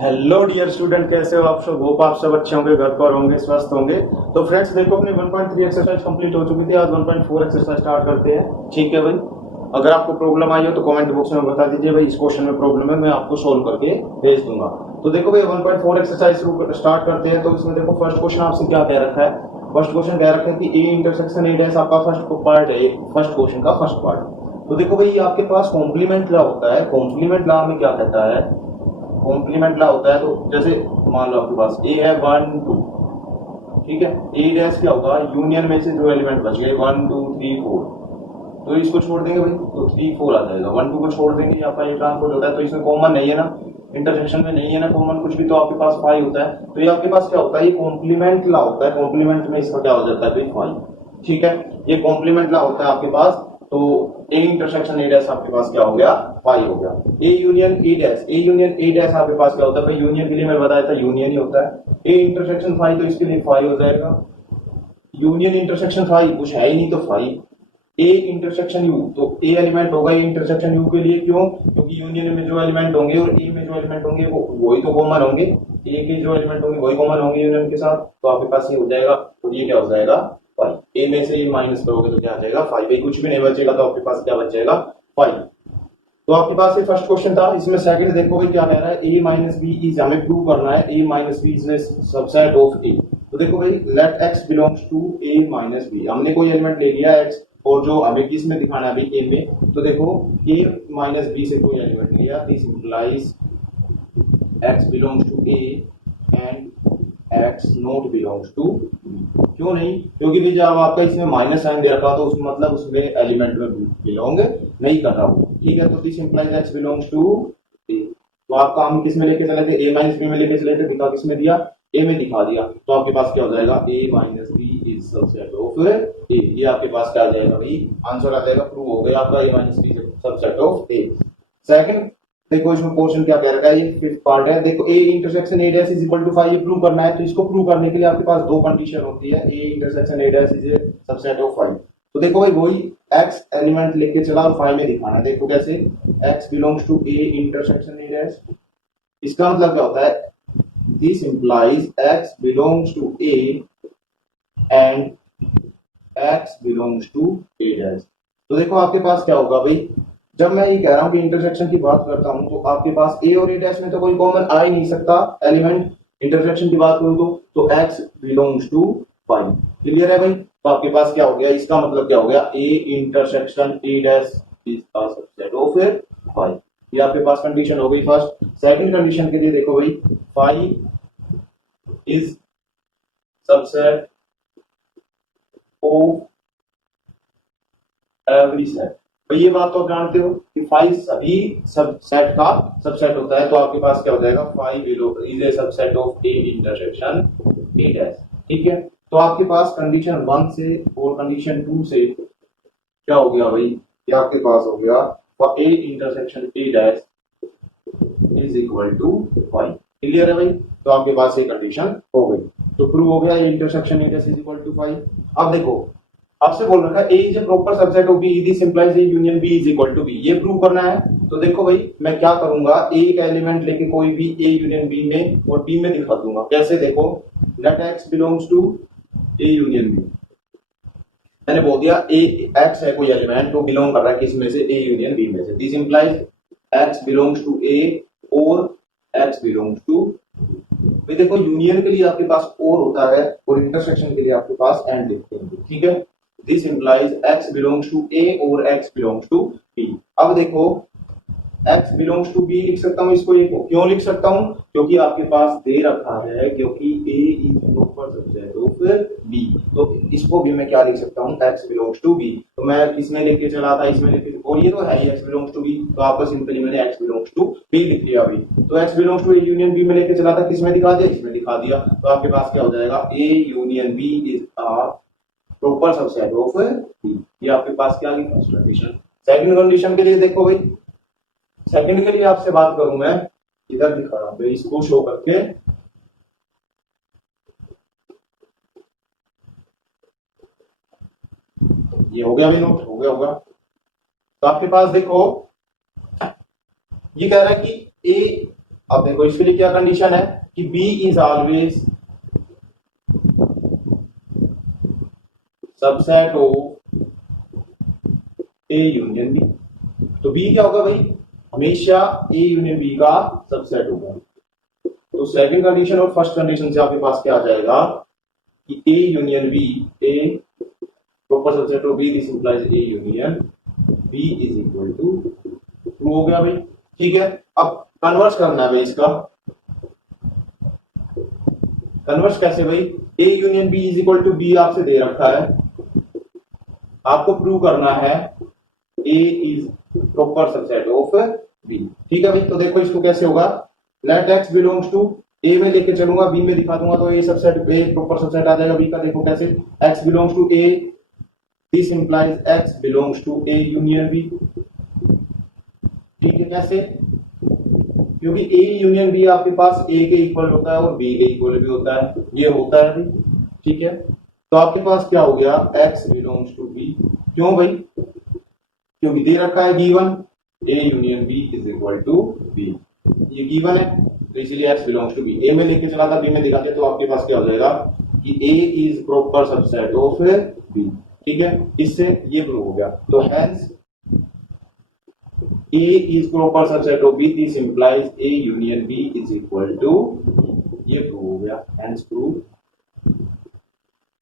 Hello dear student, कैसे हो आप सब? होप आप सब अच्छे होंगे, घर पर होंगे, स्वस्थ होंगे। तो फ्रेंड्स देखो, अपनी 1.3 एक्सरसाइज कंप्लीट हो चुकी थी। आज 1.4 एक्सरसाइज स्टार्ट करते हैं। ठीक है भाई, अगर आपको प्रॉब्लम आई हो तो कमेंट बॉक्स में बता दीजिए भाई, इस क्वेश्चन में प्रॉब्लम है, मैं आपको सोल्व करके भेज दूंगा। तो देखो भाई, 1.4 एक्सरसाइज स्टार्ट करते हैं। तो इसमें देखो, फर्स्ट क्वेश्चन आपसे क्या कह रखा है? फर्स्ट क्वेश्चन कह रखा है कि ए इंटरसेक्शन ए डैश आपका फर्स्ट पार्ट है, फर्स्ट क्वेश्चन का फर्स्ट पार्ट। तो देखो भाई, आपके पास कॉम्प्लीमेंट लॉ होता है। कॉम्प्लीमेंट लॉ में क्या कहता है? कॉम्प्लीमेंट लॉ होता है, तो जैसे मान लो आपके पास ए है 1 2, ठीक है। ए डैश क्या होगा? यूनियन में से जो एलिमेंट बच गए 1 2 3 4, तो इसको छोड़ देंगे भाई तो 3 4 आ जाएगा। 1 2 को छोड़ देंगे, आपका ये ट्रांसपोर्ट होता है, तो इसमें कॉमन नहीं है ना, इंटरसेक्शन में नहीं है ना कॉमन कुछ भी, तो आपके पास 5 होता है। तो ये आपके पास क्या होता है? ये कॉम्प्लीमेंट लॉ होता है। कॉम्प्लीमेंट में इसका क्या हो जाता है भाई? 5। ठीक है, ये कॉम्प्लीमेंट लॉ होता है आपके पास। तो ए इंटरसेक्शन ए डैश आपके पास क्या हो गया? 5 हो गया। A union A dash, A union A dash आपके पास क्या होता है भाई? यूनियन के लिए मैं बताया था, यूनियन ही होता है। ए इंटरसेक्शन 5, तो इसके लिए 5 हो जाएगा। यूनियन इंटरसेक्शन 5 कुछ है ही नहीं, तो 5। ए इंटरसेक्शन यू, तो ए एलिमेंट होगा ए इंटरसेक्शन यू के लिए। क्यों? क्योंकि यूनियन में जो एलिमेंट होंगे और ए में जो एलिमेंट होंगे वो वही तो कॉमन होंगे। ए के जो एलिमेंट होंगे वही कॉमन होंगे यूनियन के साथ, तो आपके पास ये हो जाएगा। तो ये क्या हो जाएगा? 5। ए में से ये माइनस करोगे तो क्या आ जाएगा? 5। कुछ भी नहीं बचेगा, तो आपके पास क्या बचेगा? 5। तो आपके पास ये फर्स्ट क्वेश्चन था। इसमें सेकंड देखो भाई क्या कह रहा है? ए माइनस बी इज, हमें प्रूव करना है A minus B is subset of A. तो देखो भाई, let x belongs to A minus B. हमने कोई एलिमेंट ले लिया एक्स, और जो हमें किस में दिखाना है अभी? ए में। तो देखो, ए माइनस बी से कोई एलिमेंट लिया, this implies x belongs to A and x not belongs to B. क्यों नहीं? क्योंकि भाई जब आपका इसमें माइनस साइन दे रखा तो उसका मतलब उसमें एलिमेंट में बिलोंग नहीं कर रहा हो। ठीक है, तो this implies x belongs to A. तो आपका हम किस में लेके चले थे? ए माइनस बी में लेके चले थे। दिखा किस में दिया? ए में दिखा दिया। तो आपके पास क्या हो जाएगा? A minus B is subset of A. ये आपके पास क्या आ जाएगा भाई? आंसर आ जाएगा। प्रूव हो गया आपका A minus B subset of A. Second देखो, इसमें पोर्शन क्या कह रखा है? ये फिफ्थ पार्ट है। देखो, A intersection A dash is equal to 5 ये प्रूव करना है। तो इसको प्रूव करने के लिए आपके पास दो कंडीशन होती है। ए intersection A dash is subset of 5। तो देखो भाई, वही एक्स एलिमेंट लेके चला और 5 में दिखाना है। देखो कैसे? X belongs to A intersection A dash. इसका मतलब क्या होता है? This implies x belongs to A and x belongs to A dash. तो देखो आपके पास क्या होगा भाई? जब मैं ये कह रहा हूं कि इंटरसेक्शन की बात करता हूं, तो आपके पास ए और ए डैश में तो कोई कॉमन आ ही नहीं सकता एलिमेंट। इंटरसेक्शन की बात करूं तो एक्स बिलोंग्स टू 5। क्लियर है भाई? तो आपके पास क्या हो गया? इसका मतलब क्या हो गया? A intersection A dash is a subset of 5। ये आपके पास कंडीशन हो गई फर्स्ट। सेकंड कंडीशन के लिए देखो भाई, 5 is subset of every set. तो ये बात तो आप जानते हो कि 5 सभी सब सेट का सबसेट होता है। तो आपके पास क्या हो जाएगा? 5 is a subset of A intersection A dash. ठीक है, तो आपके पास कंडीशन 1 से और कंडीशन 2 से क्या हो गया भाई? ये आपके पास हो गया A intersection A dash is equal to 5। Clear है भाई? तो आपके पास ये कंडीशन हो गई, तो प्रूव हो गया A intersection A dash is equal to 5। अब देखो, आपसे बोल रखा है A is a proper subset of B, this implies A union B is equal to B. ये प्रूव करना है। तो देखो भाई, मैं क्या करूंगा? ए का एलिमेंट लेके कोई भी ए यूनियन बी में और बी में दिखा दूंगा। कैसे? देखो, let x belongs to A union B. मैंने बोल दिया ए एक्स है कोई एलिमेंट, तो बिलोंग कर रहा है किस में से? ए यूनियन बी में से। This implies x belongs to A और एक्स बिलोंग्स टू। भाई देखो, यूनियन के लिए आपके पास और होता है और इंटरसेक्शन के लिए आपके पास एंड लिखते हैं। ठीक है, this implies x belongs to a और x बिलोंग्स टू b। अब देखो, x बिलोंग्स टू b लिख सकता हूं इसको। ये क्यों लिख सकता हूं? क्योंकि आपके पास दे रखा है, क्योंकि a is proper subset of b। तो इसको भी मैं क्या लिख सकता हूं? x belongs to b। तो मैं इसमें लेके चला था, इसमें लेके, और ये तो है ही x बिलोंग्स टू b, तो आपको सिंपली मैंने x बिलोंग्स टू b लिख लिया अभी। तो x belongs to a union b में लेके चला था, किसमें दिखा दिया? इसमें दिखा दिया। तो आपके पास क्या हो जाएगा? a union b is a proper subset of B. ये आपके पास क्या लिखा? कंडीशन। सेकंड कंडीशन के लिए देखो भाई, सेकंड के लिए आपसे बात करूं मैं, इधर दिखा रहा हूं इसको शो करके। ये हो गया भी नोट? हो गया होगा। तो आपके पास देखो, ये कह रहा है कि ए अब देखो इसके लिए क्या कंडीशन है कि B is always subset of A union B. तो बी क्या होगा भाई, हमेशा ए यूनियन बी का सबसेट होगा। तो सेकंड कंडीशन और फर्स्ट कंडीशन से आपके पास क्या आ जाएगा कि A union B, A proper subset of B, this implies A union B is equal to true हो गया भाई। ठीक है, अब कन्वर्स करना है भाई इसका। कन्वर्स कैसे भाई, A union B is equal to B आपसे दे रखा है, आपको प्रूव करना है A is proper subset of B. ठीक है भाई, तो देखो इसको कैसे होगा, let x belongs to A में लेके चलूंगा, बी में दिखा दूंगा, तो A subset, A proper subset आ जाएगा बी का। देखो कैसे, x belongs to A, this implies x belongs to A union B. ठीक है, कैसे, क्योंकि ए यूनियन बी आपके पास ए के इक्वल होता है और बी के इक्वल भी होता है, ये होता है भाई। ठीक है, तो आपके पास क्या हो गया, एक्स बिलोंग्स टू बी। क्यों भाई, क्योंकि दे रखा है given A union B is equal to B, ये गिवन है, तो इसलिए x belongs to B. A में लेके चला था, बी में दिखाते, तो आपके पास क्या हो जाएगा कि A is proper subset of B. ठीक है, इससे ये प्रूव हो गया। तो hence A is proper subset of B, this implies A union B is equal to B. ये प्रूव हो गया, hence proof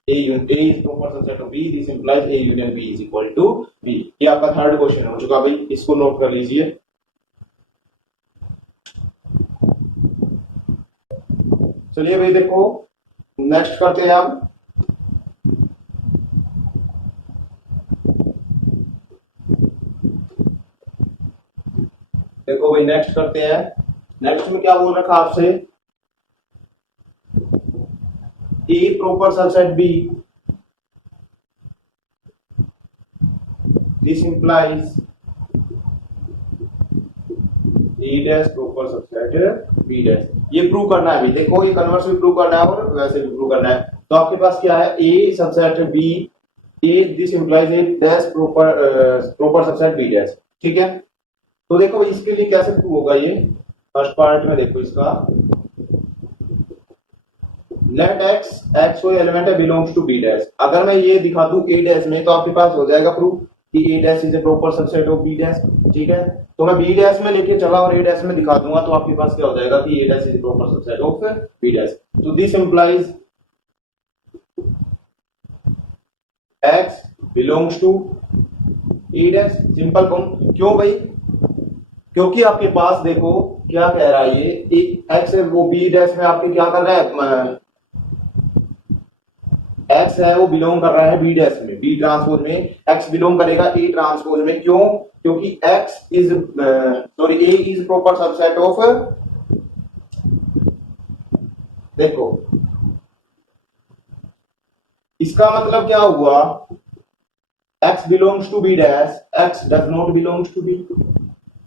A is proper subset of B, this implies A union B is equal to B। ये आपका third question हो चुका भाई, इसको note कर लीजिए। चलिए भाई देखो, नेक्स्ट करते हैं आप। देखो भाई नेक्स्ट करते हैं। नेक्स्ट में क्या बोल रखा आपसे, A proper subset B, this implies A dash proper subset B dash. ये प्रूव करना है भाई, देखो ये कन्वर्स भी प्रूव करना है और वैसे भी प्रूव करना है। तो आपके पास क्या है, A subset B, A this implies A dash proper subset B dash. ठीक है, तो देखो इसके लिए कैसे प्रूव होगा, ये फर्स्ट पार्ट में देखो इसका, लेट एक्स, एक्स कोई एलिमेंट है बिलोंग्स टू बी डैश। अगर मैं ये दिखा दूं ए डैश में, तो आपके पास हो जाएगा प्रूफ कि A dash is a proper subset of B dash. ठीक है, तो मैं बी डैश में लेके चला और ए डैश में दिखा दूंगा, तो आपके पास क्या हो जाएगा कि A dash is a proper subset of B dash. तो this implies x belongs to A dash. Simple कौन, क्यों भाई, क्योंकि आपके पास देखो क्या कह रहा है, ये एक्स है वो बी डैश में आपके क्या कर रहा है, एक्स है वो बिलोंग कर रहा है बी डैश में, बी ट्रांसपोज में एक्स बिलोंग करेगा ए ट्रांसपोज में। क्यों, क्योंकि x is sorry A is proper subset of, देखो इसका मतलब क्या हुआ, x belongs to B dash, x does not belongs to B,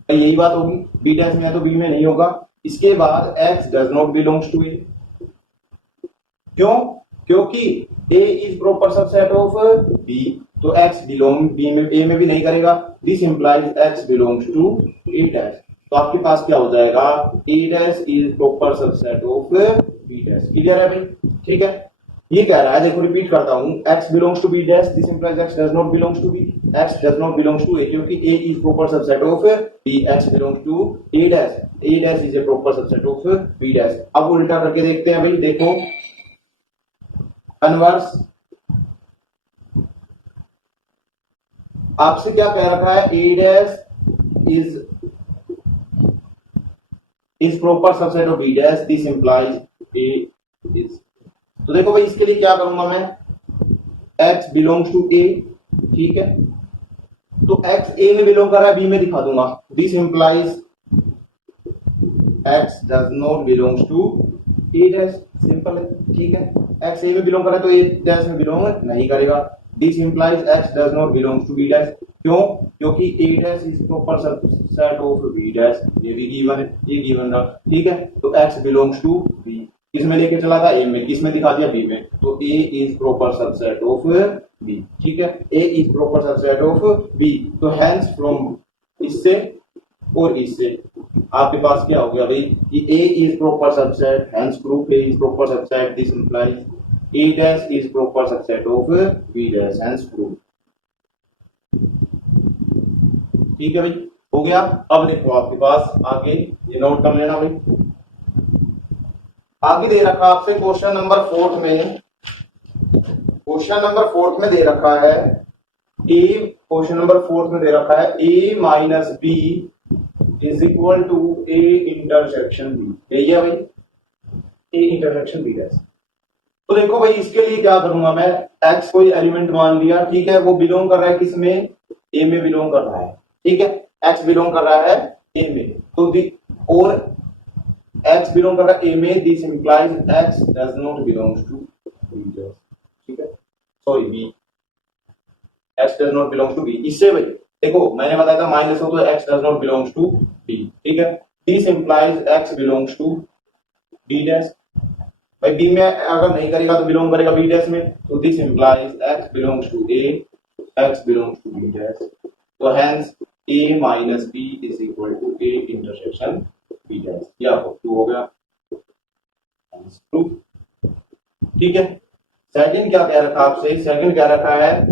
यही बात होगी, बी डैश में है तो बी में नहीं होगा। इसके बाद X does not belongs to A, क्यों, क्योंकि A is proper subset of B, तो एक्स बिलोंग बी में, ए में भी नहीं करेगा। This implies x belongs to A dash. तो आपके पास क्या हो जाएगा, A dash is proper subset of B dash. Clear है भाई। ठीक है, ये कह रहा है, देखो रिपीट करता हूं, x belongs to B dash, this implies x does not belongs to B, x does not belongs to a, क्योंकि a is proper subset of b, x belongs to a dash is a proper subset of b dash. अब उल्टा करके देखते हैं भाई, देखो converse, आपसे क्या कह रखा है, a dash is proper subset of b dash, this implies a is. तो देखो भाई इसके लिए क्या करूंगा मैं, x बिलोंग्स टू a। ठीक है, तो x a में बिलोंग कर रहा है, b में दिखा दूंगा, this implies x does not belongs to a dash. Simple है। ठीक है, x a में बिलोंग कर रहा है तो a डैश में बिलोंग नहीं करेगा, this implies x does not belongs to b dash. क्यों, क्योंकि a dash is proper subset of b dash, ये भी गिवन है, ये गिवन रहा। ठीक है, तो x बिलोंग्स टू b, किसमें लेके चला था, ए में, किसमें दिखा दिया, बी में, तो A is proper subset of B. ठीक है, A is proper subset of B. तो हेंस फ्रॉम इससे और इससे आपके पास क्या हो गया भाई कि A is proper subset, hence proof A is proper subset. This implies A dash is proper subset of B dash, hence proof. ठीक है भाई, हो गया। अब देखो आपके पास आगे ये नोट कर लेना भाई। आगे दे रखा आपसे क्वेश्चन नंबर 4 में, क्वेश्चन नंबर 4 में दे रखा है ए, क्वेश्चन नंबर 4 में दे रखा है A minus B is equal to A intersection B. यही है भाई, A इंटरसेक्शन बी डैश। तो देखो भाई इसके लिए क्या करूंगा मैं, x कोई एलिमेंट मान लिया, ठीक है, वो बिलोंग कर रहा है किसमें, A में बिलोंग कर रहा है, ठीक है, x बिलोंग कर रहा है A में, तो और x बिलोंग कर रहा है A में, this implies x does not belongs to B dash, ठीक है, sorry B, x does not belongs to B। इससे भाई देखो मैंने बताया था माइनस हो तो x does not belongs to B, ठीक है, this implies x belongs to B dash. भाई B में अगर नहीं करेगा तो बिलोंग करेगा B डैश में, तो this implies x belongs to A, x belongs to B dash, तो hence A minus B is equal to A intersection B dash. या ट्रू हो गया, ट्रू, ठीक है। सेकंड क्या कह रखा आपसे, सेकंड क्या रखा है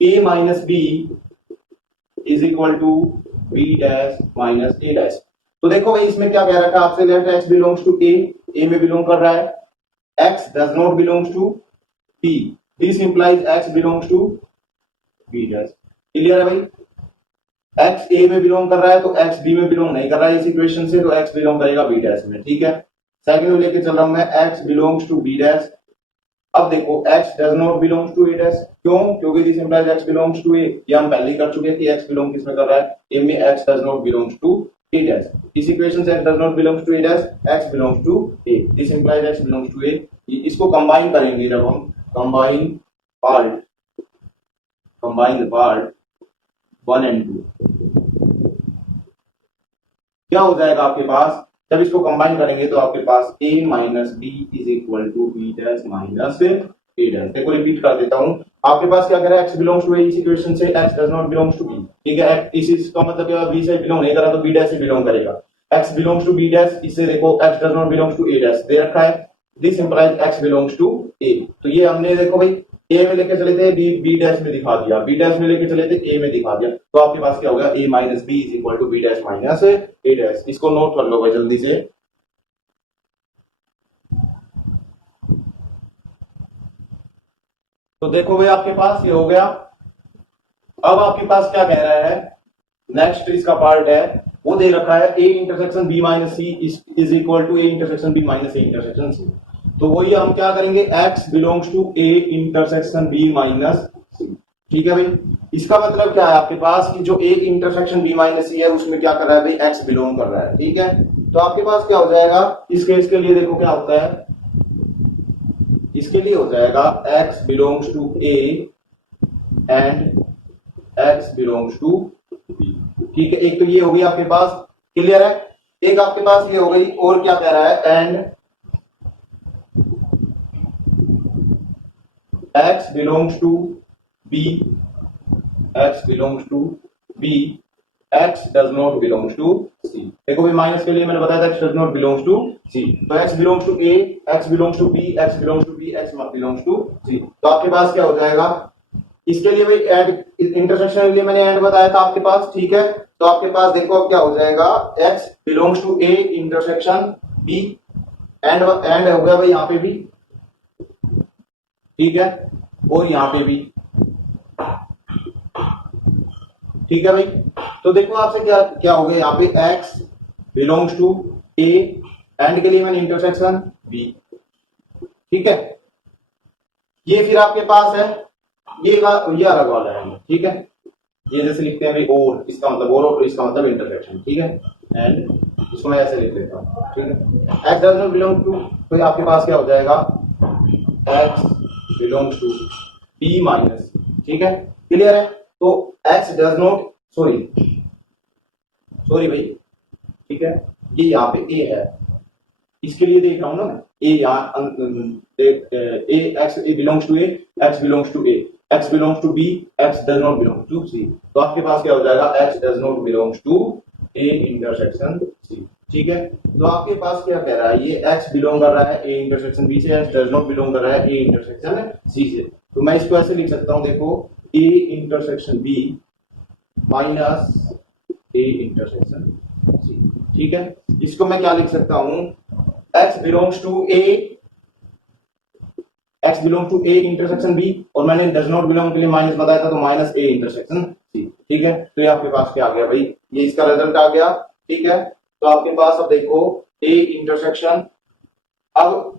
A minus B is equal to B dash minus A dash. तो देखो भाई इसमें क्या कह रखा है आपसे, let x belongs to A में बिलोंग कर रहा है, x does not belongs to B, this implies x belongs to B dash. Clear है भाई, x A में बिलोंग कर रहा है तो x B में बिलोंग नहीं कर रहा है इस इक्वेशन से, तो x बिलोंग करेगा B डैश में, ठीक है। सेकंड में लेके चल रहा हूं मैं, x belongs to B dash. अब देखो x does not belongs to A dash, क्यों, क्योंकि this implies x belongs to A, ये हम पहले ही कर चुके हैं कि x बिलोंग किसमें कर रहा है, A में, x does not belongs to A dash. इस इक्वेशन से x does not belongs to A dash, x belongs to A, this implies x belongs to A। इसको कंबाइन करेंगे जब हम, कंबाइन द पार्ट 1 and 2, क्या हो जाएगा आपके पास, जब इसको कंबाइन करेंगे तो आपके पास A minus B is equal to B dash minus A dash. देखो रिपीट कर देता हूं, आपके पास क्या करें, x बिलोंग्स टू A, इस इक्वेशन से x does not belongs to B, ठीक है, इसका मतलब क्या, B से बिलोंग नहीं करा तो B डैश से बिलोंग करेगा, x belongs to B dash, इससे देखो x does not belongs to A dash दे रखा है, this implies x belongs to A। तो ये हमने देखो भाई A में लेके चले थे, B डैश में दिखा दिया, B डैश में लेके चले थे, A में दिखा दिया, तो आपके पास क्या हो गया, A minus B is equal to B dash minus A dash. इसको नोट कर लो भाई जल्दी से। तो देखो भाई आपके पास ये हो गया। अब आपके पास क्या कह रहा है, नेक्स्ट इसका पार्ट है, वो दे रखा है A intersection B minus C is equal to A intersection B minus A intersection C। तो वही हम क्या करेंगे, x belongs to A intersection B minus C, ठीक है भाई। इसका मतलब क्या है आपके पास कि जो A intersection B minus C है उसमें क्या कर रहा है भाई, x बिलोंग कर रहा है, ठीक है। तो आपके पास क्या हो जाएगा इस केस के लिए, देखो क्या होता है, इसके लिए हो जाएगा x belongs to A and x belongs to B, ठीक है। एक तो ये हो गई आपके पास, क्लियर है। एक आपके पास ये हो गई, और क्या कह रहा है, and x belongs to B, x belongs to B, x does not belongs to C। देखो भाई माइनस के लिए मैंने बताया था x does not belongs to C, तो x belongs to A, x belongs to B, x belongs to B, x belongs to C। तो आपके पास क्या हो जाएगा, इसके लिए भाई एंड, इंटरसेक्शन के लिए मैंने एंड बताया था आपके पास, ठीक है। तो आपके पास देखो अब क्या हो जाएगा, x belongs to A intersection B, and हो गया भाई यहाँ पे भी, ठीक है, और यहाँ पे भी, ठीक है भाई। तो देखो आपसे क्या क्या हो गया यहाँ पे, x belongs to A, and के लिए मैंने इंटरसेक्शन B, ठीक है। ये फिर आपके पास है ये अलग वाला है, ठीक है, ये जैसे लिखते हैं भाई और, इसका मतलब और इसका मतलब इंटरसेक्शन, ठीक है, एंड इसको मैं ऐसे लिख लेता हूं, ठीक है। x does not belong to, तो आपके पास क्या हो जाएगा, x belongs to B minus, ठीक है, क्लियर है। तो x डज नॉट, सॉरी भाई, ठीक है, ये यहाँ पे A है, इसके लिए देख रहा हूं ना मैं, A यहाँ x belongs to A, x belongs to A, x belongs to B, x does not belong to C। तो आपके पास क्या हो जाएगा, x does not belongs to A intersection C. ठीक है, तो आपके पास क्या कह रहा है, ये x बिलोंग कर रहा है ए इंटरसेक्शन बी से, x डज नॉट बिलोंग कर रहा है ए इंटरसेक्शन सी से। तो मैं इसको ऐसे लिख सकता हूं, देखो A intersection B minus A intersection C. ठीक है, इसको मैं क्या लिख सकता हूं, x belongs to A, x belong to A intersection B, और मैंने डज नॉट बिलोंग के लिए माइनस बताया था, तो माइनस ए इंटरसेक्शन सी। ठीक है, तो ये आपके पास क्या आ गया भाई, ये इसका रिजल्ट आ गया। ठीक है, तो आपके पास अब देखो ए इंटरसेक्शन, अब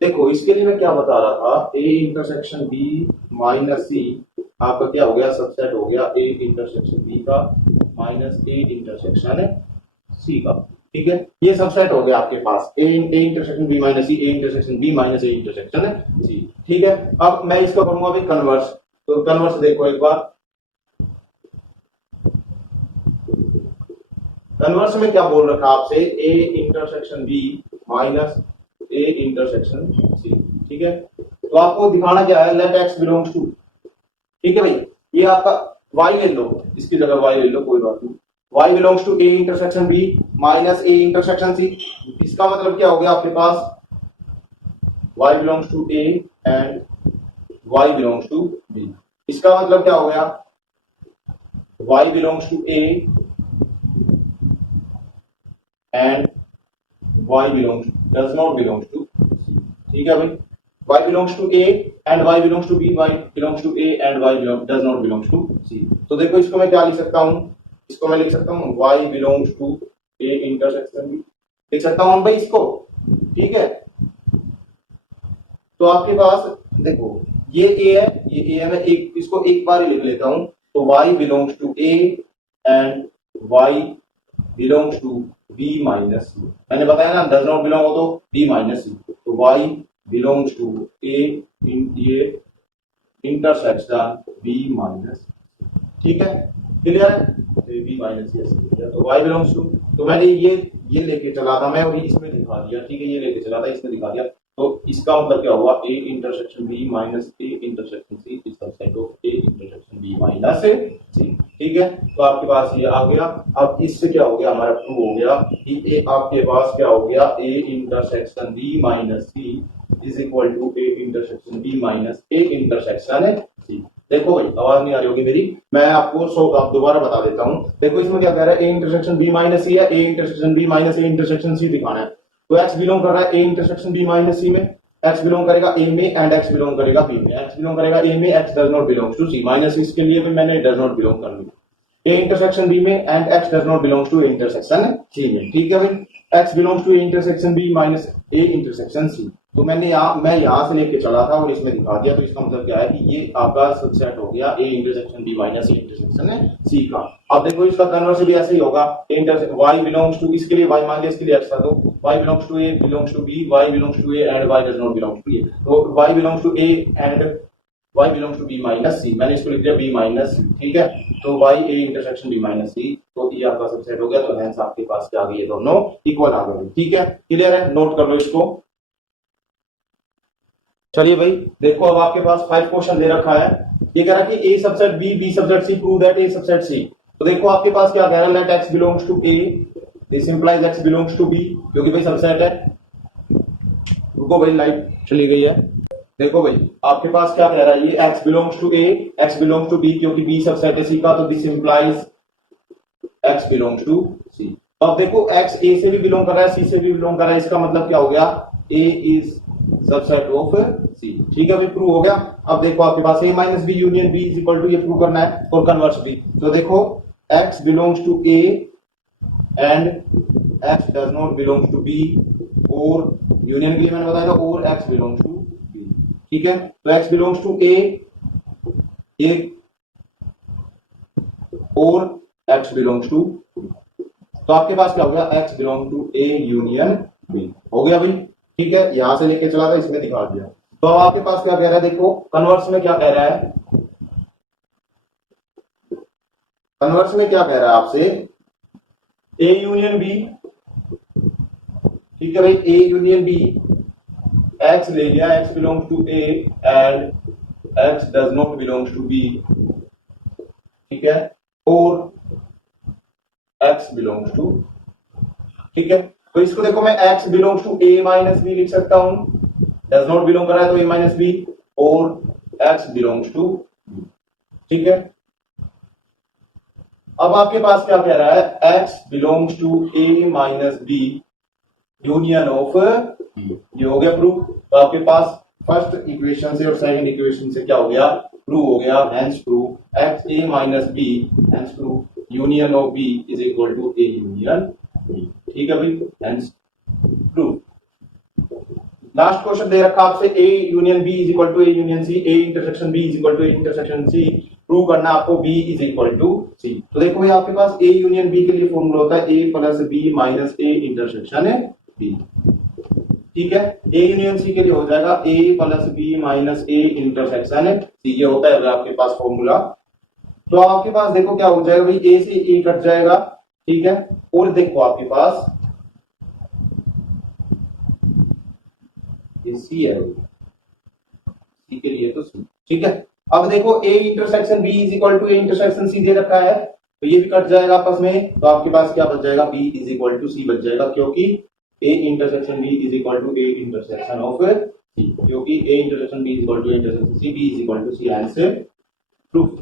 देखो इसके लिए मैं क्या बता रहा था, A intersection B minus C आपका क्या हो गया, सबसेट हो गया ए इंटरसेक्शन बी का माइनस ए इंटरसेक्शन सी का। ठीक है, ये सबसेट हो गया आपके पास A intersection B minus C, A intersection B minus A intersection C. ठीक है, अब मैं इसका करूंगा अभी कन्वर्स, तो कन्वर्स देखो एक बार, कन्वर्स में क्या बोल रखा आपसे, A intersection B minus A intersection C. ठीक है, तो आपको दिखाना क्या है, लेट एक्स बिलोंग्स टू, ठीक है भाई, ये आपका y ले लो, इसकी जगह y ले लो, कोई बात नहीं, y belongs to A intersection B minus A intersection C. इसका मतलब क्या हो गया आपके पास, y belongs to A and y belongs to B. इसका मतलब क्या हो गया, y belongs to A and y belongs does not belongs to C. ठीक है भाई, y belongs to A and y belongs to B, y belongs to A and y does not belongs to C। तो देखो इसको मैं क्या लिख सकता हूँ, इसको मैं लिख सकता हूँ y belongs to A intersection B, लिख सकता हूँ भाई इसको। ठीक है, तो आपके पास देखो ये A है, ये A है, मैं एक इसको एक बार ही लिख लेता हूँ, तो y belongs to A and y belongs to B minus C। मैंने बताया ना, does not belong हो तो B minus C, तो y belongs to A in ये इंटरसेक्शन B माइनस। ठीक है, क्लियर है, B माइनस तो y बिलोंग्स टू, तो मैंने ये लेके चला था मैं और इसमें दिखा दिया। ठीक है, ये लेके चला था, इसमें दिखा दिया, तो इसका मतलब क्या हुआ, A intersection B minus A intersection C is subset of A intersection B minus C। ठीक है, तो आपके पास ये आ गया। अब इससे क्या हो गया, हमारा प्रूव हो गया कि A आपके पास क्या हो गया, A intersection B minus C is equal to A intersection B minus A intersection C। देखो भाई, आवाज नहीं आ रही होगी मेरी, मैं आपको आप दोबारा बता देता हूं। देखो इसमें क्या कह रहा है, A intersection B minus C है, A intersection B minus A intersection C दिखाना है। तो x बिलोंग कर रहा है A intersection B minus C में, x बिलोंग करेगा A में एंड x बिलोंग करेगा B में, x बिलोंग करेगा A में, x does not belongs to C, minus इसके लिए भी मैंने डज नॉट बिलोंग कर लिया। A इंटरसेक्शन B में and x does not belongs to intersection C में। ठीक है भाई, x belongs to intersection B minus A intersection C, तो मैं यहां से लेके चला था और इसमें दिखा दिया। तो इसका मतलब क्या है कि ये आपका सबसेट हो गया A intersection B minus A intersection C का। अब देखो इसका कन्वर्स भी ऐसे ही होगा, y बिलोंग्स टू, इसके लिए y मान लिया, इसके लिए x था, तो y belongs to A belongs to B, y belongs to A and y does not belong to A, तो y belongs to A and y belongs to B minus C, मैंने इसको लिख दिया B माइनस C। ठीक है, तो y A intersection B minus C, तो ये आपका सबसेट हो गया, तो हेंस आपके पास क्या आ गई, ये दोनों इक्वल आ गए। ठीक है, क्लियर है, नोट कर लो इसको। चलिए भाई, देखो अब आपके पास 5 क्वेश्चन दे रखा है, ये कह रहा है कि A subset B, B subset C, prove that A subset C। तो देखो आपके पास क्या कह रहा है, let x belongs to A, this implies x belongs to B, क्योंकि भाई सबसेट है। रुको भाई, लाइट चली गई है। देखो भाई, आपके पास क्या कह रहा है, ये x belongs to A, x belongs to B, क्योंकि B सबसेट है C का, तो this implies x belongs to C। अब देखो x A से भी बिलोंग कर रहा है, C से भी बिलोंग कर रहा है, इसका मतलब क्या हो गया, A is subset of C। ठीक है भाई, प्रूव हो गया। अब देखो आपके पास A minus B union B is equal to, ये प्रूव करना है, और कन्वर्स B। तो देखो x belongs to A and x does not belongs to B, और यूनियन के लिए मैंने बताया था, और x बिलोंग्स टू B। ठीक है, तो x बिलोंग्स टू A ये, और x बिलोंग्स टू, तो आपके पास क्या हो गया, x belong to A union B हो गया भाई। ठीक है, यहां से लेके चला था, इसमें दिखा दिया। तो अब आपके पास क्या कह रहा है, देखो कन्वर्स में क्या कह रहा है, कन्वर्स में क्या कह रहा है आपसे, A यूनियन B। ठीक है भाई, A यूनियन B, x ले लिया, x belongs to A and x does not belongs to B। ठीक है, और x बिलोंग्स टू, ठीक है। तो इसको देखो मैं x belongs to a minus B लिख सकता हूं, डज नॉट बिलोंग कर रहा है तो a माइनस बी, और x बिलोंग्स टू, ठीक है। अब आपके पास क्या कह रहा है, x belongs to a minus B union of, ये हो गया प्रूफ। तो आपके पास फर्स्ट इक्वेशन से और सेकंड इक्वेशन से क्या हो गया, प्रूव हो गया। Hence prove x a minus B, hence prove union of b is equal to a union b, ठीक है भाई, हेंस प्रूव। लास्ट क्वेश्चन दे रखा आपसे a union b is equal to a union c, a intersection b is equal to a intersection c, prove करना आपको b is equal to c। तो देखो भाई आपके पास a यूनियन b के लिए फॉर्मूला होता है a plus b minus a intersection b, ठीक है। a यूनियन c के लिए हो जाएगा a plus b minus a intersection c, ये होता है आपके पास फॉर्मूला। तो आपके पास देखो क्या हो जाएगा भाई, a से a कट जाएगा, ठीक है। और देखो आपके पास ये c है, c के लिए तो c, ठीक है। अब देखो a intersection b is equal to a intersection c दे रखा है, तो ये भी कट जाएगा आपस में, तो आपके पास क्या बच जाएगा, b is equal to c बच जाएगा, क्योंकि a intersection b is equal to a intersection of c, क्योंकि a intersection b is equal to a intersection c, b is equal to c, answer proof,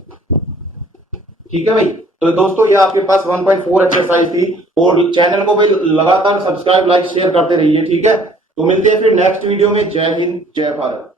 ठीक है भाई। तो दोस्तों ये आपके पास 1.4 एक्सरसाइज थी, और चैनल को भाई लगातार सब्सक्राइब लाइक शेयर करते रहिए, ठीक है। तो मिलते हैं फिर नेक्स्ट वीडियो में। जय हिंद, जय भारत।